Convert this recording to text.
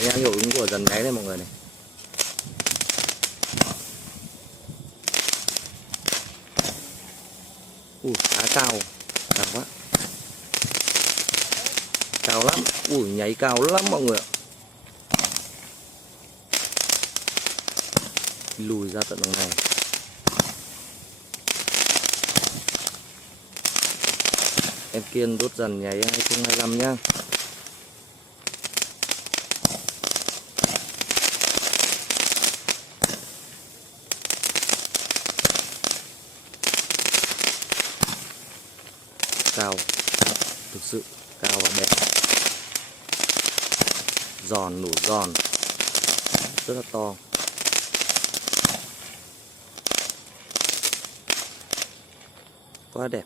Đây hiệu ứng của dàn nháy này mọi người này. Khá cao, cao quá, cao lắm, nháy cao lắm mọi người ạ. Lùi ra tận đằng này. Em Kiên đốt dàn nháy 2025 nhá. Cao, thực sự cao và đẹp. Giòn, nổ giòn, rất là to. Quá đẹp.